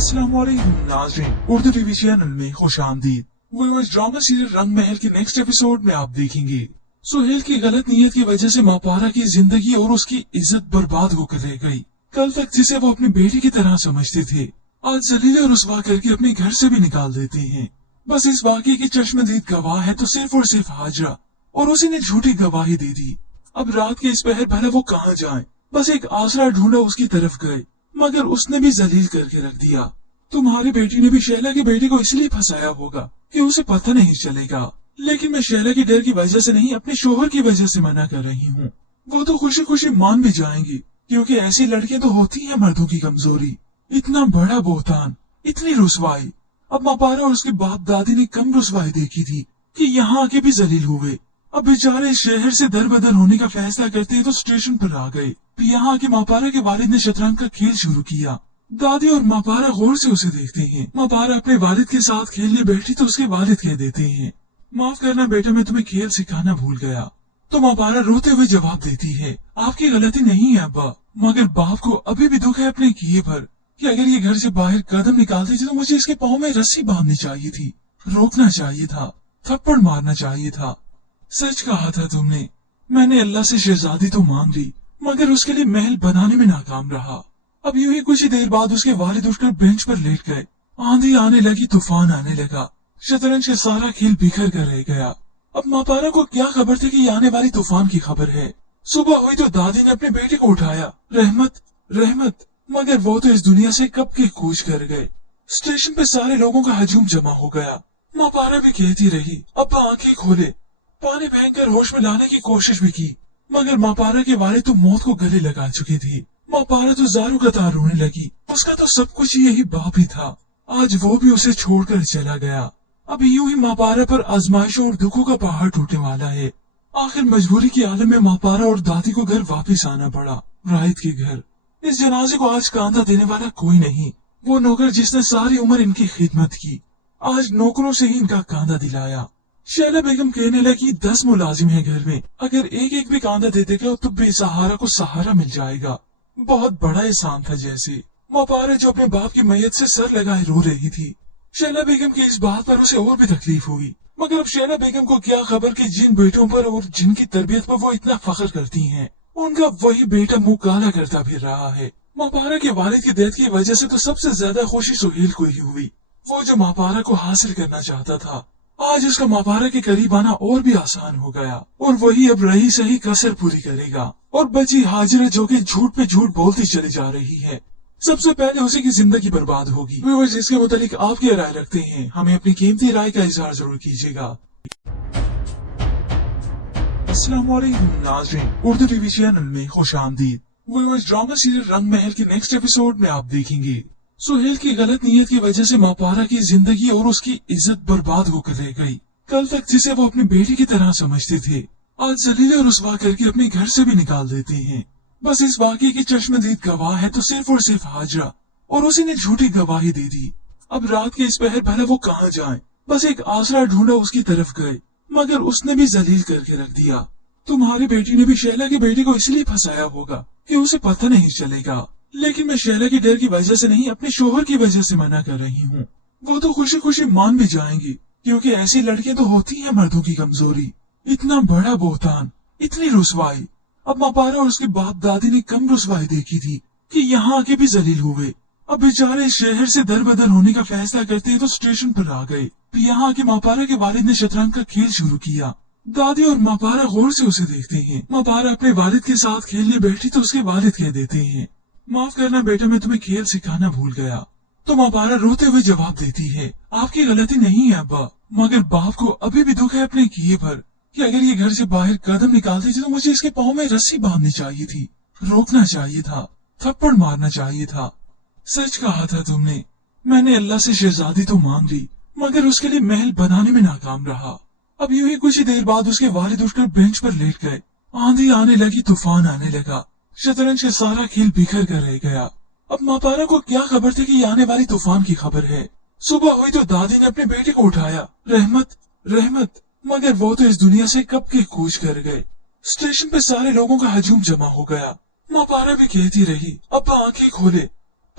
अस्सलामुअलैकुम नाज़रीन, Urdu TV channel में खुशामदीद। व्यूअर्स, ड्रामा सीरियल रंग महल के नेक्स्ट एपिसोड में आप देखेंगे सुहेल की गलत नीयत की वजह से मापारा की जिंदगी और उसकी इज्जत बर्बाद होकर रह गई। कल तक जिसे वो अपनी बेटी की तरह समझते थे, आज जलील और रुस्वा करके अपने घर से भी निकाल देते हैं। बस इस वाक़ये की चश्मदीद गवाह है तो सिर्फ और सिर्फ हाजरा, और उसी ने झूठी गवाही दे दी। अब रात के इस पहर भले वो कहाँ जाए, बस एक आसरा ढूंढा उसकी तरफ गए, मगर उसने भी जलील करके रख दिया। तुम्हारी बेटी ने भी शैला की बेटी को इसलिए फंसाया होगा कि उसे पता नहीं चलेगा, लेकिन मैं शैला की डर की वजह से नहीं, अपने शोहर की वजह से मना कर रही हूँ। वो तो खुशी खुशी मान भी जाएंगी, क्योंकि ऐसी लड़कियां तो होती हैं मर्दों की कमजोरी। इतना बड़ा बोहतान, इतनी रुसवाई। अब मापारा और उसके बाप दादी ने कम रुसवाई देखी थी कि यहाँ आके भी जलील हुए। अब बेचारे शहर से दर बदर होने का फैसला करते हैं तो स्टेशन पर आ गए। यहाँ आके मापारा के वालिद ने शतरंज का खेल शुरू किया। दादी और मापारा गौर से उसे देखते हैं। मापारा अपने वालिद के साथ खेलने बैठी तो उसके वालिद कह देते हैं, माफ करना बेटा, मैं तुम्हें खेल सिखाना भूल गया। तो मापारा रोते हुए जवाब देती है, आपकी गलती नहीं है अब्बा, मगर बाप को अभी भी दुख है अपने किए पर कि अगर ये घर से बाहर कदम निकालती थी तो मुझे इसके पाँव में रस्सी बांधनी चाहिए थी, रोकना चाहिए था, थप्पड़ मारना चाहिए था। सच कहा था तुमने। मैंने अल्लाह से शहजादी तो मांग ली, मगर उसके लिए महल बनाने में नाकाम रहा। अब यूं ही कुछ ही देर बाद उसके वालिद उठकर बेंच पर लेट गए। आंधी आने लगी, तूफान आने लगा, शतरंज का सारा खेल बिखर कर रह गया। अब मापारा को क्या खबर थी कि आने वाली तूफान की खबर है। सुबह हुई तो दादी ने अपने बेटे को उठाया, रहमत रहमत, मगर वो तो इस दुनिया से कब के कूच कर गए। स्टेशन पे सारे लोगों का हजूम जमा हो गया। मापारा भी कहती रही, अब्बा आंखें खोले। पानी फेंककर होश में लाने की कोशिश भी की, मगर मापारा के वालिद तो मौत को गले लगा चुके थे। मापारा तो जारू कतार रोने लगी। उसका तो सब कुछ यही बाप ही था, आज वो भी उसे छोड़कर चला गया। अब यूं ही मापारा पर आजमाइशों और दुखों का पहाड़ टूटने वाला है। आखिर मजबूरी की आलम में मापारा और दादी को घर वापस आना पड़ा, राहित के घर। इस जनाजे को आज कांधा देने वाला कोई नहीं। वो नौकर जिसने सारी उम्र इनकी खिदमत की, आज नौकरों से ही इनका कांधा दिलाया। शैला बेगम कहने लगी, 10 मुलाजिम है घर में, अगर एक एक भी कांधा दे देगा तो बेसहारा को सहारा मिल जाएगा। बहुत बड़ा एहसान था जैसे। मापारा जो अपने बाप की मैयत से सर लगाए रो रही थी। शैला बेगम की इस बात पर उसे और भी तकलीफ हुई, मगर अब शैला बेगम को क्या खबर कि जिन बेटों पर और जिनकी तरबियत पर वो इतना फख्र करती हैं, उनका वही बेटा मुंह काला करता फिर रहा है। मापारा के वालिद की डेथ की वजह से तो सबसे ज्यादा खुशी सुहेल को ही हुई। वो जो मापारा को हासिल करना चाहता था, आज उसका मापारा के करीब आना और भी आसान हो गया, और वही अब रही सही कसर पूरी करेगा। और बची हाजिरा जो कि झूठ पे झूठ बोलती चली जा रही है, सबसे पहले उसी की जिंदगी बर्बाद होगी। व्यूअर्स, इसके मुतालिक आप क्या राय रखते हैं, हमें अपनी कीमती राय का इजहार जरूर कीजिएगा। अस्सलामुअलैकुम नाज़रीन, उर्दू टीवी चैनल में खुशामदीद। व्यूअर्स, ड्रामा सीरियल रंग महल के नेक्स्ट एपिसोड में आप देखेंगे सुहेल की गलत नीयत की वजह से मापारा की जिंदगी और उसकी इज्जत बर्बाद होकर रह गई। कल तक जिसे वो अपनी बेटी की तरह समझते थे, आज जलील और रुस्वा करके अपने घर से भी निकाल देते हैं। बस इस वाक़ये की चश्मदीद गवाह है तो सिर्फ और सिर्फ हाजरा, और उसी ने झूठी गवाही दे दी। अब रात के इस पहर भले वो कहाँ जाए, बस एक आसरा ढूंढा उसकी तरफ गए, मगर उसने भी जलील करके रख दिया। तुम्हारी बेटी ने भी शैला की बेटी को इसलिए फंसाया होगा कि उसे पता नहीं चलेगा, लेकिन मैं शैला की डर की वजह से नहीं, अपने शोहर की वजह से मना कर रही हूँ। वो तो खुशी खुशी मान भी जाएंगी, क्योंकि ऐसी लड़कियां तो होती हैं मर्दों की कमजोरी। इतना बड़ा बोहतान, इतनी रुसवाई। अब मापारा और उसके बाप दादी ने कम रुसवाई देखी थी कि यहाँ आके भी जलील हुए। अब बेचारे शहर से दर बदर होने का फैसला करते हैं तो स्टेशन पर आ गए। यहाँ आके मापारा के वालिद ने शतरंज का खेल शुरू किया। दादी और मापारा गौर से उसे देखते हैं। मापारा अपने वालिद के साथ खेलने बैठी तो उसके वालिद कह देते हैं, माफ करना बेटा, मैं तुम्हें खेल सिखाना भूल गया। तो मापारा रोते हुए जवाब देती है, आपकी गलती नहीं है अब्बा, मगर बाप को अभी भी दुख है अपने किए पर कि अगर ये घर से बाहर कदम निकालती थी तो मुझे इसके पाँव में रस्सी बांधनी चाहिए थी, रोकना चाहिए था, थप्पड़ मारना चाहिए था। सच कहा था तुमने। मैंने अल्लाह से शहजादी तो मांग ली, मगर उसके लिए महल बनाने में नाकाम रहा। अब यूं ही कुछ ही देर बाद उसके वालिद उठकर बेंच पर लेट गए। आंधी आने लगी, तूफान आने लगा, शतरंज का सारा खेल बिखर कर रह गया। अब मापारा को क्या खबर थी कि आने वाली तूफान की खबर है। सुबह हुई तो दादी ने अपने बेटे को उठाया, रहमत रहमत, मगर वो तो इस दुनिया से कब के कूच कर गए। स्टेशन पे सारे लोगों का हजूम जमा हो गया। मापारा भी कहती रही, अब्बा आंखें खोले।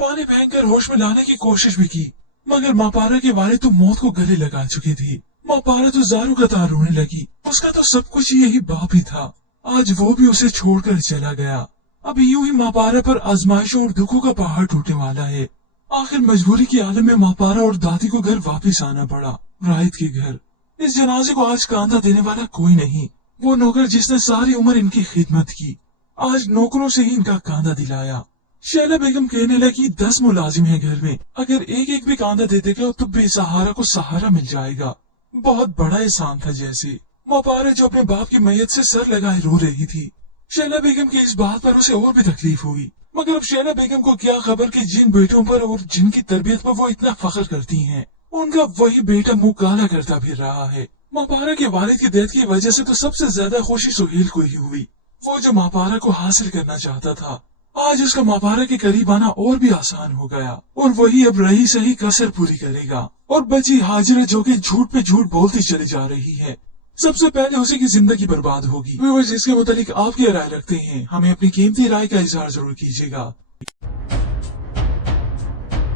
पानी फेंककर होश में लाने की कोशिश भी की, मगर मापारा के वालिद तो मौत को गले लगा चुके थे। मापारा तो ज़ारू कतार रोने लगी। उसका तो सब कुछ यही बाप ही था। आज वो भी उसे छोड़कर चला गया। अब यूं ही मापारा पर आजमाइशों और दुखों का पहाड़ टूटने वाला है। आखिर मजबूरी की आलम में मापारा और दादी को घर वापस आना पड़ा, राहित के घर। इस जनाजे को आज कांधा देने वाला कोई नहीं। वो नौकर जिसने सारी उम्र इनकी खिदमत की, आज नौकरों से ही इनका कांधा दिलाया। शैला बेगम कहने लगी, 10 मुलाजिम है घर में, अगर एक एक भी कांधा दे देगा तो बेसहारा को सहारा मिल जाएगा। बहुत बड़ा एहसान था जैसे। मापारा जो अपने बाप की मैयत से सर लगाए रो रही थी। शैला बेगम की इस बात पर उसे और भी तकलीफ हुई, मगर अब शैला बेगम को क्या खबर कि जिन बेटों पर और जिनकी तरबियत पर वो इतना फख्र करती हैं, उनका वही बेटा मुंह काला करता फिर रहा है। मापारा के वालिद की डेथ की वजह से तो सबसे ज्यादा खुशी सुहेल को ही हुई। वो जो मापारा को हासिल करना चाहता था, आज उसका मापारा के करीब आना और भी आसान हो गया, और वही अब रही सही कसर पूरी करेगा। और बची हाजिरा जो कि झूठ पे झूठ बोलती चली जा रही है, सबसे पहले उसी की जिंदगी बर्बाद होगी। व्यूअर्स, इसके मुतालिक आप क्या राय रखते हैं? हमें अपनी कीमती राय का इजहार जरूर कीजिएगा।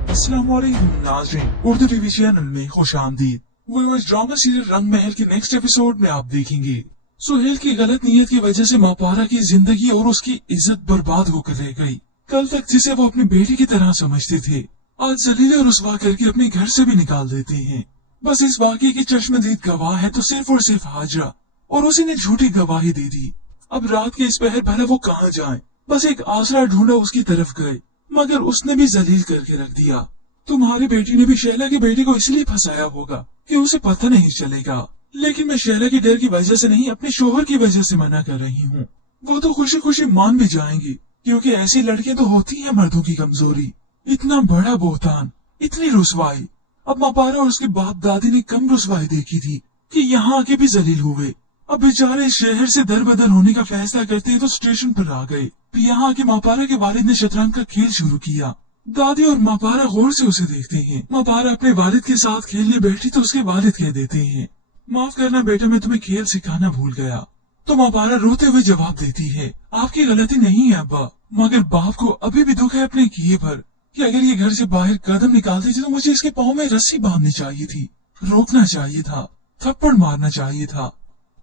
अस्सलाम वालेकुम नाज़रीन, उर्दू टीवी चैनल में खुश आमदीद। व्यूअर्स, ड्रामा सीरियल रंग महल के नेक्स्ट एपिसोड में आप देखेंगे सुहेल की गलत नीयत की वजह से मापारा की जिंदगी और उसकी इज्जत बर्बाद होकर रह गई। कल तक जिसे वो अपनी बेटी की तरह समझते थे, आज जलील और रुसवा करके अपने घर से भी निकाल देते हैं। बस इस वाकये की चश्मदीद गवाह है तो सिर्फ और सिर्फ हाजरा, और उसी ने झूठी गवाही दे दी। अब रात के इस पहर भले वो कहाँ जाए, बस एक आसरा ढूंढा उसकी तरफ गए, मगर उसने भी जलील करके रख दिया। तुम्हारी बेटी ने भी शैला की बेटी को इसलिए फंसाया होगा कि उसे पता नहीं चलेगा, लेकिन मैं शैला की डर की वजह से नहीं, अपने शोहर की वजह से मना कर रही हूँ। वो तो खुशी खुशी मान भी जाएंगी, क्योंकि ऐसी लड़कियां तो होती हैं मर्दों की कमजोरी। इतना बड़ा बोहतान, इतनी रुसवाई। अब मापारा और उसके बाप दादी ने कम रुसवाई देखी थी कि यहाँ आके भी जलील हुए। अब बेचारे शहर से दर बदर होने का फैसला करते हैं तो स्टेशन पर आ गए। यहाँ आके मापारा के वालिद ने शतरंज का खेल शुरू किया। दादी और मापारा गौर से उसे देखते हैं। मापारा अपने वालिद के साथ खेलने बैठी तो उसके वालिद कह देते हैं, माफ करना बेटा, मैं तुम्हें खेल सिखाना भूल गया। तो मापारा रोते हुए जवाब देती है, आपकी गलती नहीं है अब्बा, मगर बाप को अभी भी दुख है अपने किए पर, कि अगर ये घर से बाहर कदम निकालती थी तो मुझे इसके पाँव में रस्सी बांधनी चाहिए थी, रोकना चाहिए था, थप्पड़ मारना चाहिए था।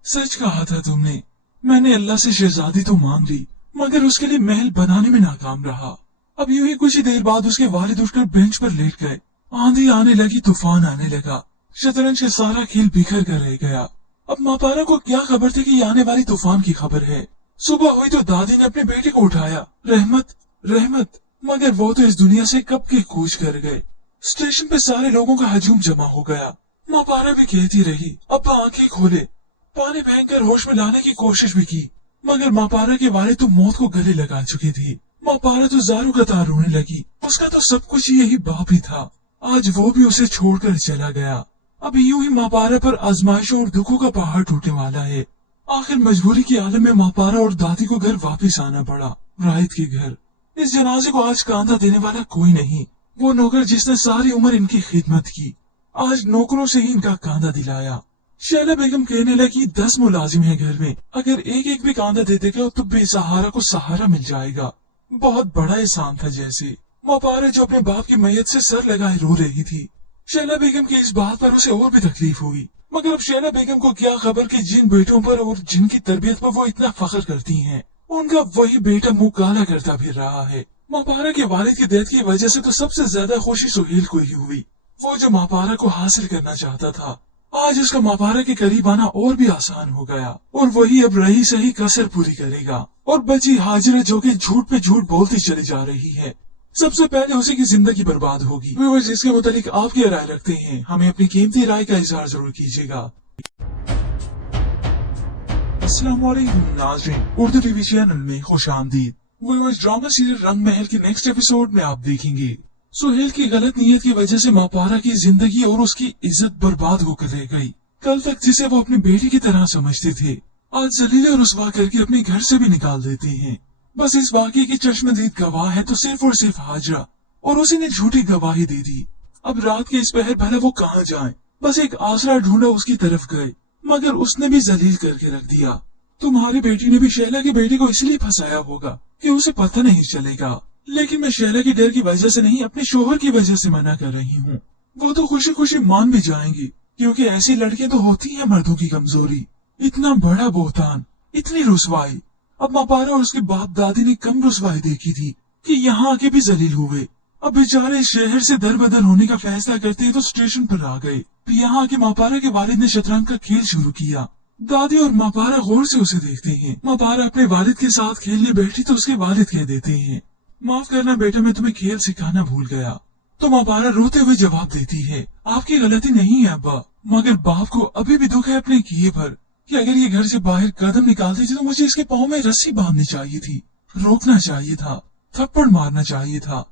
सच कहा था तुमने। मैंने अल्लाह से शहजादी तो मांग ली, मगर उसके लिए महल बनाने में नाकाम रहा। अब यूं ही कुछ ही देर बाद उसके वालिद उठकर बेंच पर लेट गए। आंधी आने लगी, तूफान आने लगा, शतरंज का सारा खेल बिखर कर रह गया। अब मापारा को क्या खबर थी कि ये आने वाली तूफान की खबर है। सुबह हुई तो दादी ने अपने बेटे को उठाया, रहमत रहमत, मगर वो तो इस दुनिया से कब के कूच कर गए। स्टेशन पे सारे लोगों का हजूम जमा हो गया। मापारा भी कहती रही, अब्बा आंखें खोले। पानी फेंककर होश में लाने की कोशिश भी की, मगर मापारा के वालिद तो मौत को गले लगा चुके थे। मापारा तो ज़ारू कतार रोने लगी। उसका तो सब कुछ यही बाप ही था। आज वो भी उसे छोड़कर चला गया। अब यूं ही मापारा पर आजमाइशों और दुखों का पहाड़ टूटने वाला है। आखिर मजबूरी की आलम में मापारा और दादी को घर वापस आना पड़ा, राहित के घर। इस जनाजे को आज कांधा देने वाला कोई नहीं। वो नौकर जिसने सारी उम्र इनकी खिदमत की, आज नौकरों से ही इनका कांधा दिलाया। शैला बेगम कहने लगी, 10 मुलाजिम है घर में, अगर एक एक भी कांधा दे देगा तो बेसहारा को सहारा मिल जाएगा। बहुत बड़ा एहसान था जैसे। मापारा जो अपने बाप की मैयत से सर लगाए रो रही थी। शैला बेगम की इस बात पर उसे और भी तकलीफ हुई, मगर अब शैला बेगम को क्या खबर कि जिन बेटों पर और जिनकी तरबियत पर वो इतना फख्र करती हैं, उनका वही बेटा मुंह काला करता फिर रहा है। मापारा के वालिद की डेथ की वजह से तो सबसे ज्यादा खुशी सुहेल को ही हुई। वो जो मापारा को हासिल करना चाहता था, आज उसका मापारा के करीब आना और भी आसान हो गया, और वही अब रही सही कसर पूरी करेगा। और बची हाजिरा जो कि झूठ पे झूठ बोलती चली जा रही है, सबसे पहले उसी की जिंदगी बर्बाद होगी। व्यूअर्स, इसके मुतालिक आप क्या राय रखते हैं? हमें अपनी कीमती राय का इजहार जरूर कीजिएगा। अस्सलाम वालेकुम नाज़रीन, उर्दू टीवी चैनल में खुश आमदीद। व्यूअर्स, ड्रामा सीरियल रंग महल के नेक्स्ट एपिसोड में आप देखेंगे सुहेल की गलत नीयत की वजह से मापारा की जिंदगी और उसकी इज्जत बर्बाद होकर रह गई। कल तक जिसे वो अपनी बेटी की तरह समझते थे, आज जलील और रुसवा करके अपने घर से भी निकाल देते हैं। बस इस वाकये की चश्मदीद गवाह है तो सिर्फ और सिर्फ हाजरा, और उसी ने झूठी गवाही दे दी। अब रात के इस पहर भले वो कहाँ जाए, बस एक आसरा ढूंढा उसकी तरफ गए, मगर उसने भी जलील करके रख दिया। तुम्हारी बेटी ने भी शैला की बेटी को इसलिए फंसाया होगा कि उसे पता नहीं चलेगा, लेकिन मैं शैला के डर की वजह से नहीं, अपने शोहर की वजह से मना कर रही हूँ। वो तो खुशी खुशी मान भी जाएंगी, क्योंकि ऐसी लड़कियां तो होती है मर्दों की कमजोरी। इतना बड़ा बोहतान, इतनी रुसवाई। अब मापारा और उसके बाप दादी ने कम रुसवाई देखी थी कि यहाँ आके भी जलील हुए। अब बेचारे शहर से दर बदर होने का फैसला करते तो स्टेशन पर आ गए। यहाँ आके मापारा के वालिद ने शतरंज का खेल शुरू किया। दादी और मापारा गौर से उसे देखते हैं। मापारा अपने वालिद के साथ खेलने बैठी तो उसके वालिद कह देते हैं, माफ करना बेटा, मैं तुम्हें खेल सिखाना भूल गया। तो मापारा रोते हुए जवाब देती है, आपकी गलती नहीं है अब्बा, मगर बाप को अभी भी दुख है अपने किए पर कि अगर ये घर से बाहर कदम निकालती थी तो मुझे इसके पाँव में रस्सी बांधनी चाहिए थी, रोकना चाहिए था, थप्पड़ मारना चाहिए था।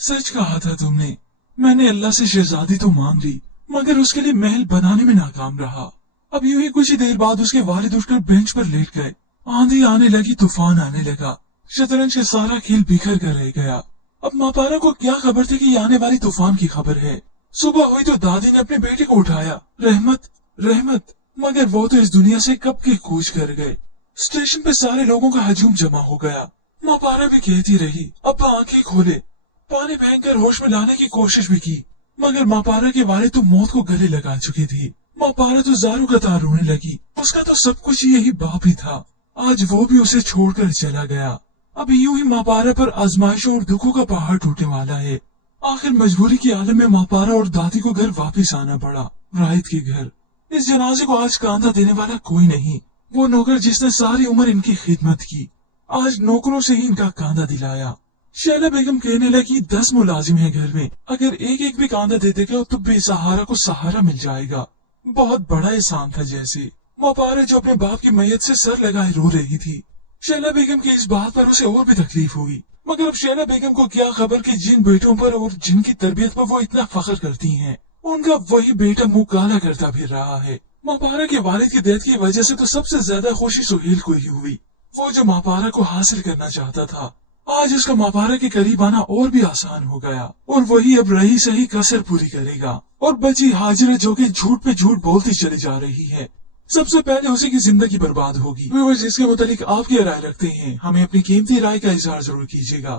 सच कहा था तुमने। मैंने अल्लाह से शहजादी तो मांग ली, मगर उसके लिए महल बनाने में नाकाम रहा। अब यूं ही कुछ ही देर बाद उसके वालिद उठकर बेंच पर लेट गए। आंधी आने लगी, तूफान आने लगा। शतरंज का सारा खेल बिखर कर रह गया। अब मापारा को क्या खबर थी कि ये आने वाली तूफान की खबर है। सुबह हुई तो दादी ने अपने बेटे को उठाया, रहमत रहमत, मगर वो तो इस दुनिया से कब के कूच कर गए। स्टेशन पे सारे लोगों का हजूम जमा हो गया। मापारा भी कहती रही, अब्बा आंखें खोले। पानी फेंककर होश में लाने की कोशिश भी की, मगर मापारा के वालिद तो मौत को गले लगा चुकी थी। मापारा तो जारू कतार रोने लगी। उसका तो सब कुछ यही बाप ही था, आज वो भी उसे छोड़कर चला गया। अब यूं ही मापारा पर आजमाइशों और दुखों का पहाड़ टूटने वाला है। आखिर मजबूरी की आलम में मापारा और दादी को घर वापस आना पड़ा, राहित के घर। इस जनाजे को आज कांधा देने वाला कोई नहीं। वो नौकर जिसने सारी उम्र इनकी खिदमत की, आज नौकरों से ही इनका कांधा दिलाया। शैला बेगम कहने लगी, 10 मुलाजिम है घर में, अगर एक एक भी कांधा दे देगा तो बेसहारा को सहारा मिल जाएगा। बहुत बड़ा एहसान था जैसे। मापारा जो अपने बाप की मैयत से सर लगाए रो रही थी। शैला बेगम की इस बात पर उसे और भी तकलीफ हुई, मगर अब शैला बेगम को क्या खबर कि जिन बेटों पर और जिनकी तरबियत पर वो इतना फख्र करती हैं, उनका वही बेटा मुंह काला करता फिर रहा है। मापारा के वालिद की डेथ की वजह से तो सबसे ज्यादा खुशी सुहेल को ही हुई। वो जो मापारा को हासिल करना चाहता था, आज उसका मापारा के करीब आना और भी आसान हो गया, और वही अब रही सही कसर पूरी करेगा। और बची हाजिरा जो कि झूठ पे झूठ बोलती चली जा रही है, सबसे पहले उसी की जिंदगी बर्बाद होगी। व्यूअर्स, इसके मुतालिक आप क्या राय रखते हैं? हमें अपनी कीमती राय का इजहार जरूर कीजिएगा।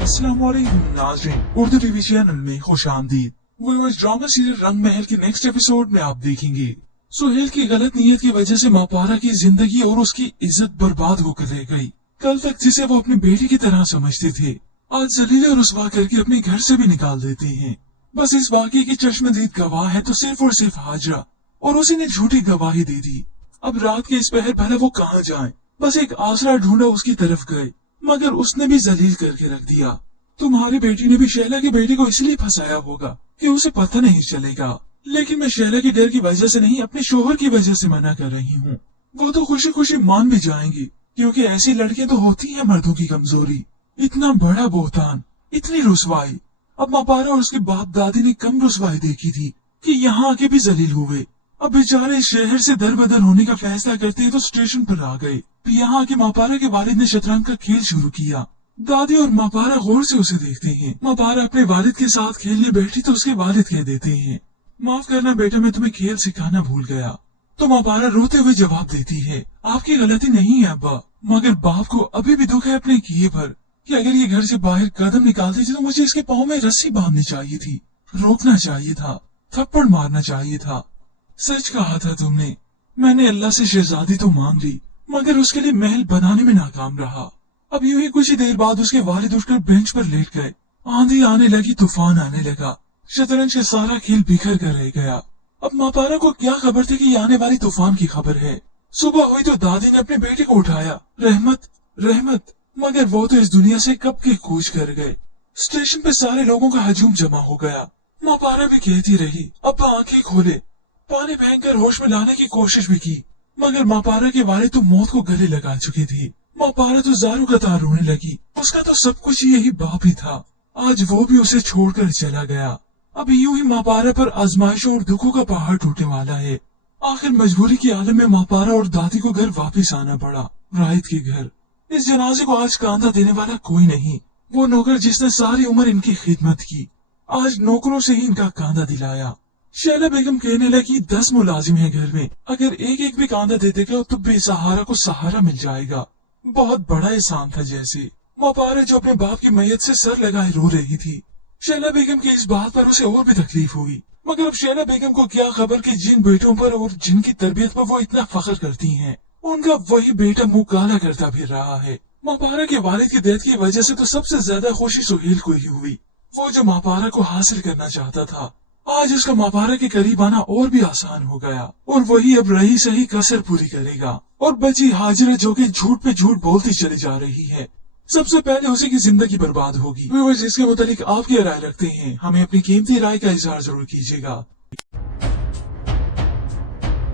अस्सलाम वालेकुम नाज़रीन, उर्दू टीवी चैनल में खुश आमदीद। व्यूअर्स, ड्रामा सीरियल रंग महल के नेक्स्ट एपिसोड में आप देखेंगे सुहेल की गलत नीयत की वजह से मापारा की जिंदगी और उसकी इज्जत बर्बाद होकर रह गई। कल तक जिसे वो अपनी बेटी की तरह समझते थे, आज जलील और रुसवा करके अपने घर से भी निकाल देते हैं। बस इस वाकये की चश्मदीद गवाह है तो सिर्फ और सिर्फ हाजरा, और उसी ने झूठी गवाही दे दी। अब रात के इस पहर भले वो कहाँ जाए, बस एक आसरा ढूंढा उसकी तरफ गए, मगर उसने भी जलील करके रख दिया। तुम्हारी बेटी ने भी शैला की बेटी को इसलिए फंसाया होगा कि उसे पता नहीं चलेगा, लेकिन मैं शैला के डर की वजह से नहीं, अपने शोहर की वजह से मना कर रही हूँ। वो तो खुशी खुशी मान भी जाएंगी, क्योंकि ऐसी लड़कियां तो होती है मर्दों की कमजोरी। इतना बड़ा बोहतान, इतनी रुसवाई। अब मापारा और उसके बाप दादी ने कम रुसवाई देखी थी कि यहाँ आके भी जलील हुए। अब बेचारे शहर से दर बदर होने का फैसला करते तो स्टेशन पर आ गए। यहाँ आके मापारा के वालिद ने शतरंज का खेल शुरू किया। दादी और मापारा गौर से उसे देखते हैं। मापारा अपने वालिद के साथ खेलने बैठी तो उसके वालिद कह देते हैं, माफ करना बेटा, मैं तुम्हें खेल सिखाना भूल गया। तो मापारा रोते हुए जवाब देती है, आपकी गलती नहीं है अब्बा, मगर बाप को अभी भी दुख है अपने किए पर कि अगर ये घर से बाहर कदम निकालती थी तो मुझे इसके पाँव में रस्सी बांधनी चाहिए थी, रोकना चाहिए था, थप्पड़ मारना चाहिए था। सच कहा था तुमने। मैंने अल्लाह से शहजादी तो मांग ली, मगर उसके लिए महल बनाने में नाकाम रहा। अब यूं ही कुछ ही देर बाद उसके वालिद उठकर बेंच पर लेट गए। आंधी आने लगी, तूफान आने लगा। शतरंज का सारा खेल बिखर कर रह गया। अब मापारा को क्या खबर थी कि ये आने वाली तूफान की खबर है। सुबह हुई तो दादी ने अपने बेटे को उठाया, रहमत रहमत, मगर वो तो इस दुनिया से कब के कूच कर गए। स्टेशन पे सारे लोगों का हजूम जमा हो गया। मापारा भी कहती रही, अब्बा आंखें खोले। पानी फेंककर होश में लाने की कोशिश भी की, मगर मापारा के वालिद तो मौत को गले लगा चुकी थी। मापारा तो जारू कतार रोने लगी। उसका तो सब कुछ यही बाप ही था, आज वो भी उसे छोड़कर चला गया। अब यूं ही मापारा पर आजमाइशों और दुखों का पहाड़ टूटने वाला है। आखिर मजबूरी की आलम में मापारा और दादी को घर वापस आना पड़ा, राहित के घर। इस जनाजे को आज कांधा देने वाला कोई नहीं। वो नौकर जिसने सारी उम्र इनकी खिदमत की, आज नौकरों से ही इनका कांधा दिलाया। शैला बेगम कहने लगी, 10 मुलाजिम है घर में, अगर एक एक भी कांधा दे देगा तो बेसहारा को सहारा मिल जाएगा। बहुत बड़ा एहसान था जैसे। मापारा जो अपने बाप की मैयत से सर लगाए रो रही थी। शैला बेगम की इस बात पर उसे और भी तकलीफ हुई, मगर अब शैला बेगम को क्या खबर कि जिन बेटों पर और जिनकी तरबियत पर वो इतना फख्र करती हैं, उनका वही बेटा मुंह काला करता फिर रहा है। मापारा के वालिद की डेथ की वजह से तो सबसे ज्यादा खुशी सुहेल को ही हुई। वो जो मापारा को हासिल करना चाहता था, आज उसका मापारा के करीब आना और भी आसान हो गया, और वही अब रही सही कसर पूरी करेगा। और बची हाजिरा जो कि झूठ पे झूठ बोलती चली जा रही है, सबसे पहले उसी की जिंदगी बर्बाद होगी। व्यूअर्स, इसके मुतालिक आप क्या राय रखते हैं? हमें अपनी कीमती राय का इजहार जरूर कीजिएगा।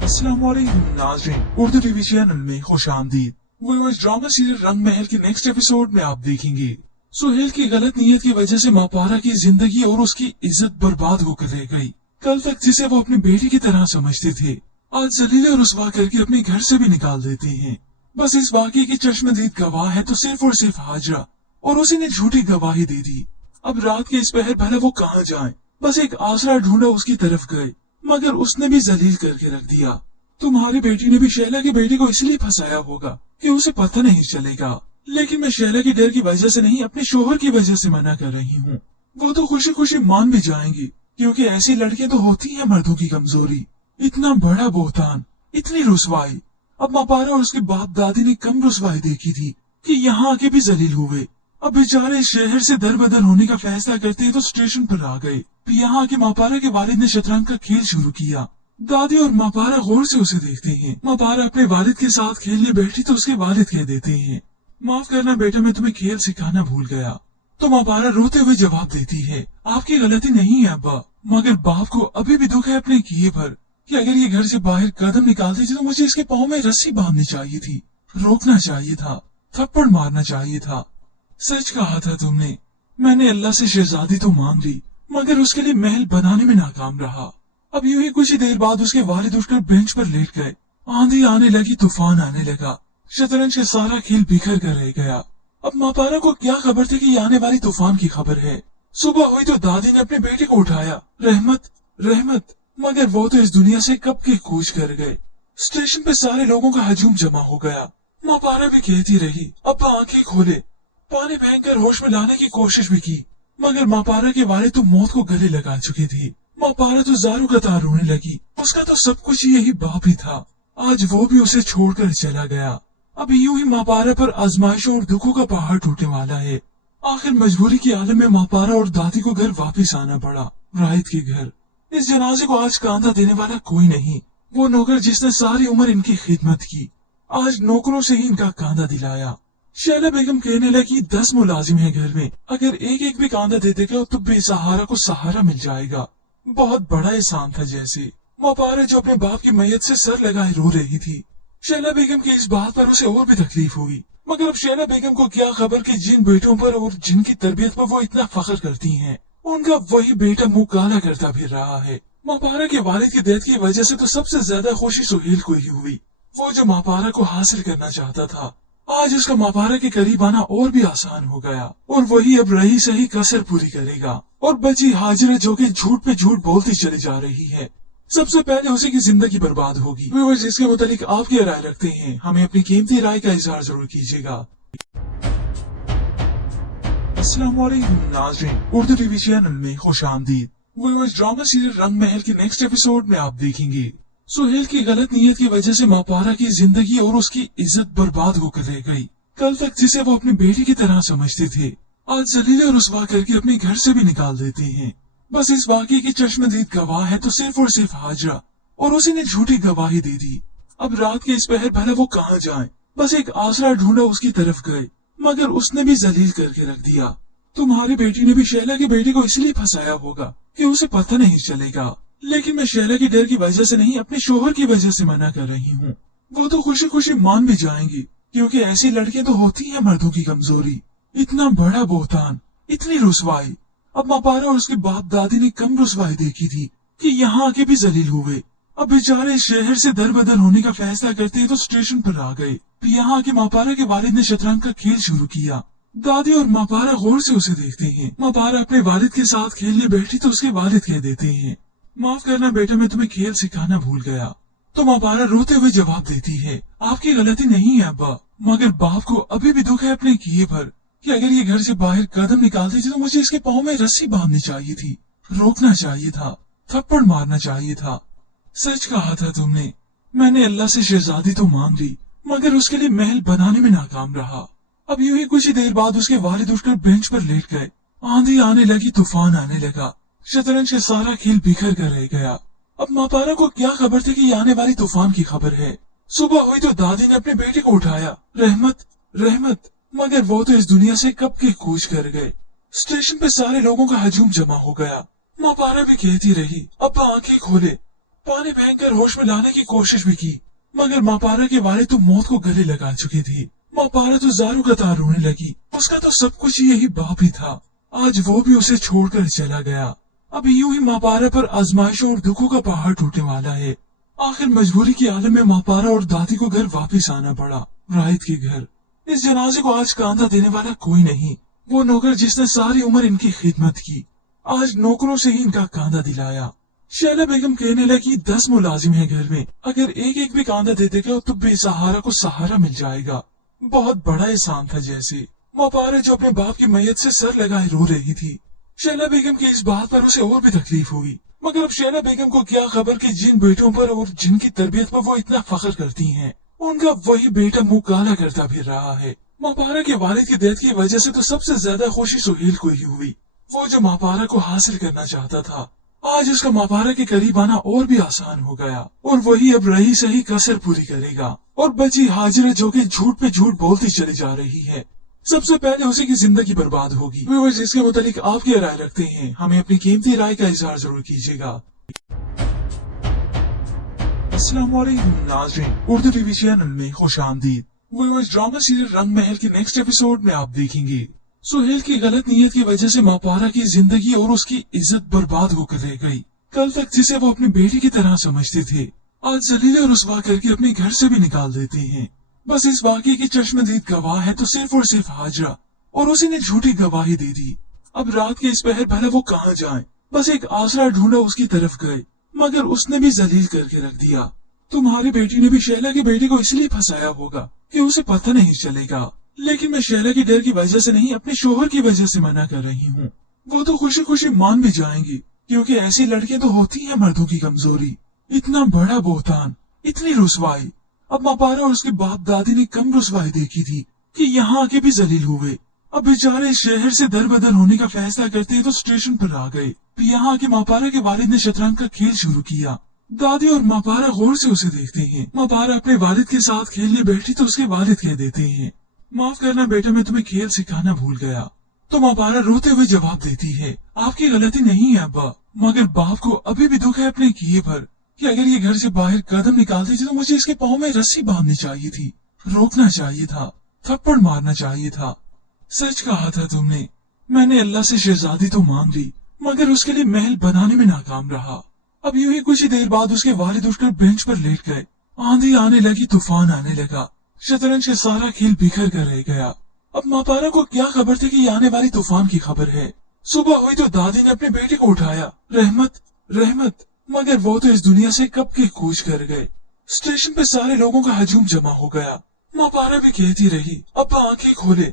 अस्सलाम वालेकुम नाज़रीन, उर्दू टीवी चैनल में खुश आमदीद। व्यूअर्स, ड्रामा सीरियल रंग महल के नेक्स्ट एपिसोड में आप देखेंगे सुहेल की गलत नीयत की वजह से मापारा की जिंदगी और उसकी इज्जत बर्बाद होकर रह गई। कल तक जिसे वो अपनी बेटी की तरह समझते थे, आज जलील और रुसवा करके अपने घर से भी निकाल देते हैं। बस इस वाकये की चश्मदीद गवाह है तो सिर्फ और सिर्फ हाजरा, और उसी ने झूठी गवाही दे दी। अब रात के इस पहर भले वो कहाँ जाए, बस एक आसरा ढूंढा उसकी तरफ गए, मगर उसने भी जलील करके रख दिया। तुम्हारी बेटी ने भी शैला की बेटी को इसलिए फंसाया होगा कि उसे पता नहीं चलेगा, लेकिन मैं शैला की डर की वजह से नहीं, अपने शोहर की वजह से मना कर रही हूँ। वो तो खुशी खुशी मान भी जाएंगी, क्योंकि ऐसी लड़कियां तो होती है मर्दों की कमजोरी। इतना बड़ा बोहतान, इतनी रुसवाई। अब मापारा और उसके बाप दादी ने कम रुसवाई देखी थी कि यहाँ आके भी जलील हुए। अब बेचारे शहर से दर बदर होने का फैसला करते हैं तो स्टेशन पर आ गए। यहाँ आके मापारा के वालिद ने शतरंज का खेल शुरू किया। दादी और मापारा गौर से उसे देखते हैं। मापारा अपने वालिद के साथ खेलने बैठी तो उसके वालिद कह देते हैं, माफ करना बेटा, मैं तुम्हें खेल सिखाना भूल गया। तो मापारा रोते हुए जवाब देती है, आपकी गलती नहीं है अब्बा, मगर बाप को अभी भी दुख है अपने किए पर, कि अगर ये घर से बाहर कदम निकालती थी तो मुझे इसके पाँव में रस्सी बांधनी चाहिए थी, रोकना चाहिए था, थप्पड़ मारना चाहिए था। सच कहा था तुमने। मैंने अल्लाह से शहजादी तो मांग ली, मगर उसके लिए महल बनाने में नाकाम रहा। अब यूं ही कुछ ही देर बाद उसके वालिद उठकर बेंच पर लेट गए। आंधी आने लगी, तूफान आने लगा, शतरंज का सारा खेल बिखर कर रह गया। अब मापारा को क्या खबर थी कि आने वाली तूफान की खबर है। सुबह हुई तो दादी ने अपने बेटे को उठाया, रहमत रहमत, मगर वो तो इस दुनिया से कब के कूच कर गए। स्टेशन पे सारे लोगों का हजूम जमा हो गया। मापारा भी कहती रही, अब्बा आंखें खोले। पानी फेंककर होश में लाने की कोशिश भी की, मगर मापारा के वालिद तो मौत को गले लगा चुके थे। मापारा तो जारू कतार रोने लगी। उसका तो सब कुछ यही बाप ही था, आज वो भी उसे छोड़कर चला गया। अब यूं ही मापारा पर आजमाइशों और दुखों का पहाड़ टूटने वाला है। आखिर मजबूरी की आलम में मापारा और दादी को घर वापस आना पड़ा, राहित के घर। इस जनाजे को आज कांधा देने वाला कोई नहीं। वो नौकर जिसने सारी उम्र इनकी खिदमत की, आज नौकरों से ही इनका कांधा दिलाया। शैला बेगम कहने लगी, 10 मुलाजिम है घर में, अगर एक एक भी कांधा दे देगा तो बेसहारा को सहारा मिल जाएगा। बहुत बड़ा एहसान था जैसे। मापारा जो अपने बाप की मैयत से सर लगाए रो रही थी। शैला बेगम की इस बात पर उसे और भी तकलीफ हुई, मगर अब शैला बेगम को क्या खबर कि जिन बेटों पर और जिनकी तरबियत पर वो इतना फख्र करती हैं, उनका वही बेटा मुंह काला करता फिर रहा है। मापारा के वालिद की डेथ की वजह से तो सबसे ज्यादा खुशी सुहेल को ही हुई। वो जो मापारा को हासिल करना चाहता था, आज उसका मापारा के करीब आना और भी आसान हो गया, और वही अब रही सही कसर पूरी करेगा। और बची हाजिरा जो कि झूठ पे झूठ बोलती चली जा रही है, सबसे पहले उसी की जिंदगी बर्बाद होगी। व्यूअर्स, इसके मुतालिक आप क्या राय रखते हैं? हमें अपनी कीमती राय का इजहार जरूर कीजिएगा। अस्सलाम वालेकुम नाज़रीन, उर्दू टीवी चैनल में खुश आमदीद। व्यूअर्स, ड्रामा सीरियल रंग महल के नेक्स्ट एपिसोड में आप देखेंगे सुहेल की गलत नीयत की वजह से मापारा की जिंदगी और उसकी इज्जत बर्बाद होकर रह गई। कल तक जिसे वो अपनी बेटी की तरह समझते थे, आज जलील और रुसवा करके अपने घर से भी निकाल देते हैं। बस इस वाकये की चश्मदीद गवाह है तो सिर्फ और सिर्फ हाजरा, और उसी ने झूठी गवाही दे दी। अब रात के इस पहर भले वो कहाँ जाए, बस एक आसरा ढूंढा उसकी तरफ गए, मगर उसने भी जलील करके रख दिया। तुम्हारी बेटी ने भी शैला की बेटी को इसलिए फंसाया होगा कि उसे पता नहीं चलेगा, लेकिन मैं शैला की डर की वजह से नहीं, अपने शोहर की वजह से मना कर रही हूँ। वो तो खुशी खुशी मान भी जाएंगी, क्योंकि ऐसी लड़कियां तो होती है मर्दों की कमजोरी। इतना बड़ा बोहतान, इतनी रुसवाई। अब मापारा और उसके बाप दादी ने कम रुसवाई देखी थी कि यहाँ आके भी जलील हुए। अब बेचारे शहर से दर बदर होने का फैसला करते हैं तो स्टेशन पर आ गए। यहाँ आके मापारा के वालिद ने शतरंज का खेल शुरू किया। दादी और मापारा गौर से उसे देखते हैं। मापारा अपने वालिद के साथ खेलने बैठी तो उसके वालिद कह देते हैं, माफ करना बेटा, मैं तुम्हें खेल सिखाना भूल गया। तो मापारा रोते हुए जवाब देती है, आपकी गलती नहीं है अब्बा, मगर बाप को अभी भी दुख है अपने किए पर कि अगर ये घर से बाहर कदम निकालती थी तो मुझे इसके पाँव में रस्सी बांधनी चाहिए थी, रोकना चाहिए था, थप्पड़ मारना चाहिए था। सच कहा था तुमने। मैंने अल्लाह से शहजादी तो मांग ली मगर उसके लिए महल बनाने में नाकाम रहा। अब यूं ही कुछ ही देर बाद उसके वालिद उठकर बेंच पर लेट गए। आंधी आने लगी, तूफान आने लगा, शतरंज का सारा खेल बिखर कर रह गया। अब मापारा को क्या खबर थी कि ये आने वाली तूफान की खबर है। सुबह हुई तो दादी ने अपने बेटे को उठाया, रहमत रहमत, मगर वो तो इस दुनिया से कब के कूच कर गए। स्टेशन पे सारे लोगों का हजूम जमा हो गया। मापारा भी कहती रही, अब्बा आंखें खोले। पानी फेंककर होश में लाने की कोशिश भी की मगर मापारा के वालिद तो मौत को गले लगा चुकी थी। मापारा तो ज़ारू कतार रोने लगी। उसका तो सब कुछ यही बाप ही था, आज वो भी उसे छोड़कर चला गया। अब यूं ही मापारा पर आजमाइशों और दुखों का पहाड़ टूटने वाला है। आखिर मजबूरी की आलम में मापारा और दादी को घर वापस आना पड़ा, राहित के घर। इस जनाजे को आज कांधा देने वाला कोई नहीं। वो नौकर जिसने सारी उम्र इनकी खिदमत की, आज नौकरों से ही इनका कांधा दिलाया। शैला बेगम कहने लगी, 10 मुलाजिम है घर में, अगर एक एक भी कांधा दे देगा तो बेसहारा को सहारा मिल जाएगा। बहुत बड़ा एहसान था जैसे। मापारा जो अपने बाप की मैयत से सर लगाए रो रही थी। शैला बेगम की इस बात पर उसे और भी तकलीफ हुई मगर अब शैला बेगम को क्या खबर कि जिन बेटों पर और जिनकी तरबियत पर वो इतना फख्र करती हैं, उनका वही बेटा मुंह काला करता फिर रहा है। मापारा के वालिद की डेथ की वजह से तो सबसे ज्यादा खुशी सुहेल को ही हुई। वो जो मापारा को हासिल करना चाहता था, आज उसका मापारा के करीब आना और भी आसान हो गया और वही अब रही सही कसर पूरी करेगा। और बची हाजिरा जो कि झूठ पे झूठ बोलती चली जा रही है, सबसे पहले उसी की जिंदगी बर्बाद होगी। व्यूअर्स, इसके मुतालिक आप क्या राय रखते हैं? हमें अपनी कीमती राय का इजहार जरूर कीजिएगा। अस्सलाम वालेकुम नाज़रीन, उर्दू टीवी चैनल में खुश आमदीद। व्यूअर्स, ड्रामा सीरियल रंग महल के नेक्स्ट एपिसोड में आप देखेंगे सुहेल की गलत नीयत की वजह से मापारा की जिंदगी और उसकी इज्जत बर्बाद होकर रह गई। कल तक जिसे वो अपनी बेटी की तरह समझते थे, आज जलील और रुसवा करके अपने घर से भी निकाल देते हैं। बस इस वाकये की चश्मदीद गवाह है तो सिर्फ और सिर्फ हाजरा, और उसी ने झूठी गवाही दे दी। अब रात के इस पहर भले वो कहाँ जाए, बस एक आसरा ढूंढा उसकी तरफ गए मगर उसने भी जलील करके रख दिया। तुम्हारी बेटी ने भी शैला के बेटे को इसलिए फंसाया होगा कि उसे पता नहीं चलेगा, लेकिन मैं शैला के डर की वजह से नहीं, अपने शोहर की वजह से मना कर रही हूँ। वो तो खुशी खुशी मान भी जाएंगी क्योंकि ऐसी लड़कियां तो होती है मर्दों की कमजोरी। इतना बड़ा बोहतान, इतनी रुसवाई। अब मापारा और उसके बाप दादी ने कम रुसवाई देखी थी कि यहाँ आके भी जलील हुए। अब बेचारे शहर से दरबदर होने का फैसला करते हैं तो स्टेशन पर आ गए। यहाँ आके मापारा के वालिद ने शतरंज का खेल शुरू किया। दादी और मापारा गौर से उसे देखते हैं। मापारा अपने वालिद के साथ खेलने बैठी तो उसके वालिद कह देते हैं, माफ करना बेटा, मैं तुम्हें खेल सिखाना भूल गया। तो मापारा रोते हुए जवाब देती है, आपकी गलती नहीं है अब्बा, मगर बाप को अभी भी दुख है अपने किए पर कि अगर ये घर से बाहर कदम निकालती थी तो मुझे इसके पाँव में रस्सी बांधनी चाहिए थी, रोकना चाहिए था, थप्पड़ मारना चाहिए था। सच कहा था तुमने। मैंने अल्लाह से शहजादी तो मांग ली मगर उसके लिए महल बनाने में नाकाम रहा। अब यूं ही कुछ ही देर बाद उसके वालिद उठकर बेंच पर लेट गए। आंधी आने लगी, तूफान आने लगा, शतरंज का सारा खेल बिखर कर रह गया। अब मापारा को क्या खबर थी कि आने वाली तूफान की खबर है। सुबह हुई तो दादी ने अपने बेटे को उठाया, रहमत रहमत, मगर वो तो इस दुनिया से कब के कूच कर गए। स्टेशन पे सारे लोगों का हजूम जमा हो गया। मापारा भी कहती रही, अब्बा आंखें खोले।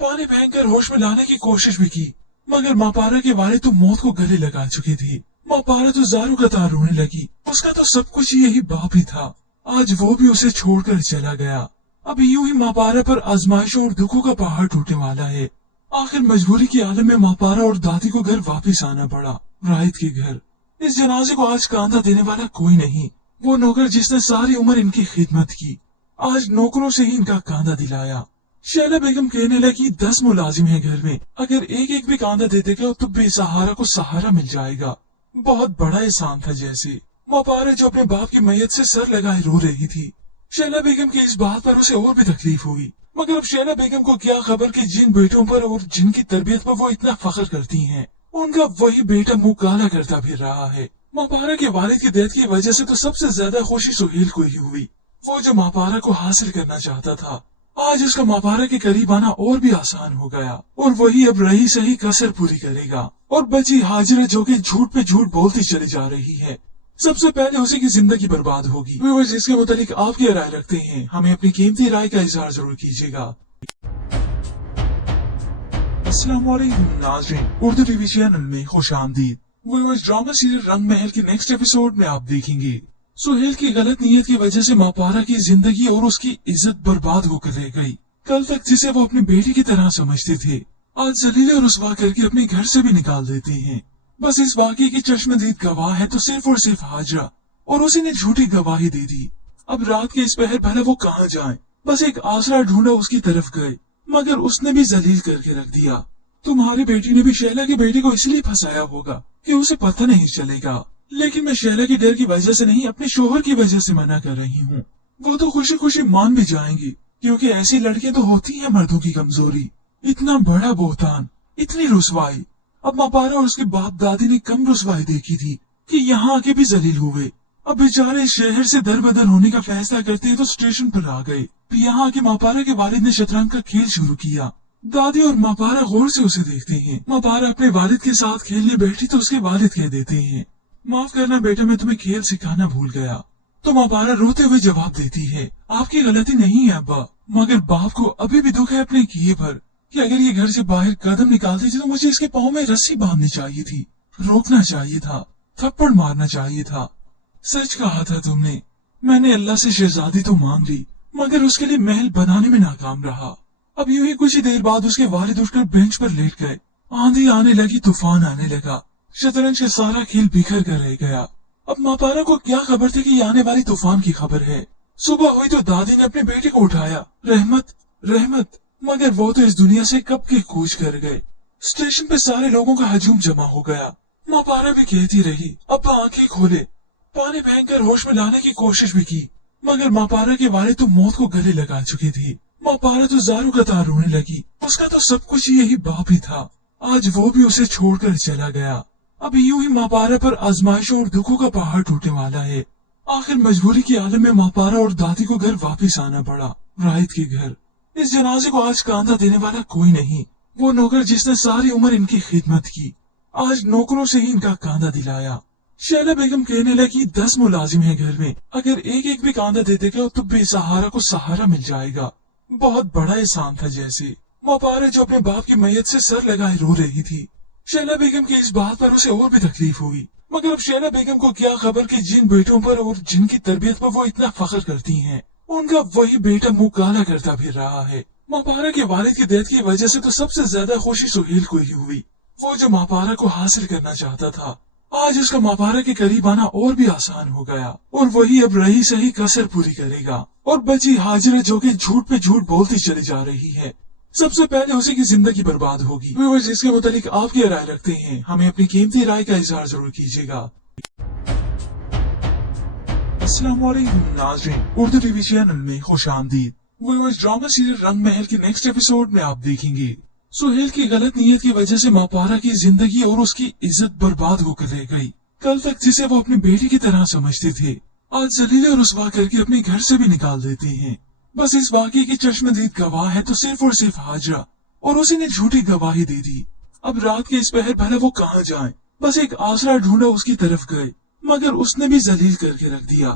पानी फेंककर होश में लाने की कोशिश भी की मगर मापारा के वालिद तो मौत को गले लगा चुकी थी। मापारा तो ज़ारू कतार रोने लगी। उसका तो सब कुछ यही बाप ही था, आज वो भी उसे छोड़कर चला गया। अब यूं ही मापारा पर आजमाइशों और दुखों का पहाड़ टूटने वाला है। आखिर मजबूरी की आलम में मापारा और दादी को घर वापस आना पड़ा, राहित के घर। इस जनाजे को आज कांधा देने वाला कोई नहीं। वो नौकर जिसने सारी उम्र इनकी खिदमत की, आज नौकरों से ही इनका कांधा दिलाया। शैला बेगम कहने लगी, 10 मुलाजिम है घर में, अगर एक एक भी कांधा दे देगा तो बेसहारा को सहारा मिल जाएगा। बहुत बड़ा एहसान था जैसे। मापारा जो अपने बाप की मैयत से सर लगाए रो रही थी। शैला बेगम की इस बात पर उसे और भी तकलीफ हुई मगर अब शैला बेगम को क्या खबर कि जिन बेटों पर और जिनकी तरबियत पर वो इतना फख्र करती हैं, उनका वही बेटा मुंह काला करता फिर रहा है। मापारा के वालिद की डेथ की वजह से तो सबसे ज्यादा खुशी सुहेल को ही हुई। वो जो मापारा को हासिल करना चाहता था, आज उसका मापारा के करीब आना और भी आसान हो गया और वही अब रही सही कसर पूरी करेगा। और बची हाजिरा जो कि झूठ पे झूठ बोलती चली जा रही है। सबसे पहले उसी की जिंदगी बर्बाद होगी। व्यूअर्स, इसके मुतालिक आप क्या राय रखते हैं? हमें अपनी कीमती राय का इजहार जरूर कीजिएगा। अस्सलाम वालेकुम नाज़रीन, उर्दू टीवी चैनल में खुश आमदीद। व्यूअर्स, ड्रामा सीरियल रंग महल के नेक्स्ट एपिसोड में आप देखेंगे सुहेल की गलत नीयत की वजह से मापारा की जिंदगी और उसकी इज्जत बर्बाद होकर रह गई। कल तक जिसे वो अपनी बेटी की तरह समझते थे, आज जलील और रुस्वा करके अपने घर से भी निकाल देते हैं। बस इस वाकये की चश्मदीद गवाह है तो सिर्फ और सिर्फ हाजरा, और उसी ने झूठी गवाही दे दी। अब रात के इस पहर भले वो कहाँ जाए, बस एक आसरा ढूंढा उसकी तरफ गए, मगर उसने भी जलील करके रख दिया। तुम्हारी बेटी ने भी शैला की बेटी को इसलिए फंसाया होगा कि उसे पता नहीं चलेगा, लेकिन मैं शैला की डर की वजह से नहीं, अपने शोहर की वजह से मना कर रही हूँ। वो तो खुशी खुशी मान भी जाएंगी, क्योंकि ऐसी लड़कियां तो होती है मर्दों की कमजोरी। इतना बड़ा बोहतान, इतनी रुसवाई। अब मापारा और उसके बाप दादी ने कम रुसवाई देखी थी कि यहाँ आके भी जलील हुए। अब बेचारे शहर से दर बदर होने का फैसला करते हैं तो स्टेशन पर आ गए। यहाँ आके मापारा के वालिद ने शतरंज का खेल शुरू किया। दादी और मापारा गौर से उसे देखते हैं। मापारा अपने वालिद के साथ खेलने बैठी तो उसके वालिद कह देते हैं, माफ करना बेटा, मैं तुम्हें खेल सिखाना भूल गया। तो मापारा रोते हुए जवाब देती है, आपकी गलती नहीं है अब्बा, मगर बाप को अभी भी दुख है अपने किए पर कि अगर ये घर से बाहर कदम निकालती थी तो मुझे इसके पाँव में रस्सी बांधनी चाहिए थी, रोकना चाहिए था, थप्पड़ मारना चाहिए था। सच कहा था तुमने। मैंने अल्लाह से शहजादी तो मांग ली, मगर उसके लिए महल बनाने में नाकाम रहा। अब यूं ही कुछ ही देर बाद उसके वालिद उठकर बेंच पर लेट गए। आंधी आने लगी, तूफान आने लगा, शतरंज का सारा खेल बिखर कर रह गया। अब मापारा को क्या खबर थी कि ये आने वाली तूफान की खबर है। सुबह हुई तो दादी ने अपने बेटे को उठाया, रहमत रहमत, मगर वो तो इस दुनिया से कब के कूच कर गए। स्टेशन पे सारे लोगों का हजूम जमा हो गया। मापारा भी कहती रही, अब्बा आंखें खोले। पानी फेंककर होश में लाने की कोशिश भी की, मगर मापारा के वालिद तो मौत को गले लगा चुकी थी। मापारा तो ज़ारू कतार रोने लगी। उसका तो सब कुछ यही बाप ही था, आज वो भी उसे छोड़कर चला गया। अब यूं ही मापारा पर आजमाइशों और दुखों का पहाड़ टूटने वाला है। आखिर मजबूरी की आलम में मापारा और दादी को घर वापस आना पड़ा, राहित के घर। इस जनाजे को आज कांधा देने वाला कोई नहीं। वो नौकर जिसने सारी उम्र इनकी खिदमत की, आज नौकरों से ही इनका कांधा दिलाया। शैला बेगम कहने लगी, 10 मुलाजिम है घर में, अगर एक एक भी कांधा दे देगा तो बेसहारा को सहारा मिल जाएगा। बहुत बड़ा एहसान था जैसे। मापारा जो अपने बाप की मैयत से सर लगाए रो रही थी। शैला बेगम की इस बात पर उसे और भी तकलीफ हुई, मगर अब शैला बेगम को क्या खबर कि जिन बेटों पर और जिनकी तरबियत पर वो इतना फख्र करती हैं, उनका वही बेटा मुंह काला करता फिर रहा है। मापारा के वालिद की डेथ की वजह से तो सबसे ज्यादा खुशी सुहेल को ही हुई। वो जो मापारा को हासिल करना चाहता था, आज उसका मापारा के करीब आना और भी आसान हो गया, और वही अब रही सही कसर पूरी करेगा। और बची हाजिरा जो कि झूठ पे झूठ बोलती चली जा रही है, सबसे पहले उसी की जिंदगी बर्बाद होगी। व्यूअर्स, इसके मुतालिक आप क्या राय रखते हैं? हमें अपनी कीमती राय का इजहार जरूर कीजिएगा। अस्सलाम वालेकुम नाज़रीन, उर्दू टीवी चैनल में खुश आमदीद। व्यूअर्स, ड्रामा सीरियल रंग महल के नेक्स्ट एपिसोड में आप देखेंगे सुहेल की गलत नीयत की वजह से मापारा की जिंदगी और उसकी इज्जत बर्बाद होकर रह गई। कल तक जिसे वो अपनी बेटी की तरह समझते थे, आज जलील और रुसवा करके अपने घर से भी निकाल देते हैं। बस इस वाकये की चश्मदीद गवाह है तो सिर्फ और सिर्फ हाजरा, और उसी ने झूठी गवाही दे दी। अब रात के इस पहर भले वो कहाँ जाए, बस एक आसरा ढूंढा उसकी तरफ गए, मगर उसने भी जलील करके रख दिया।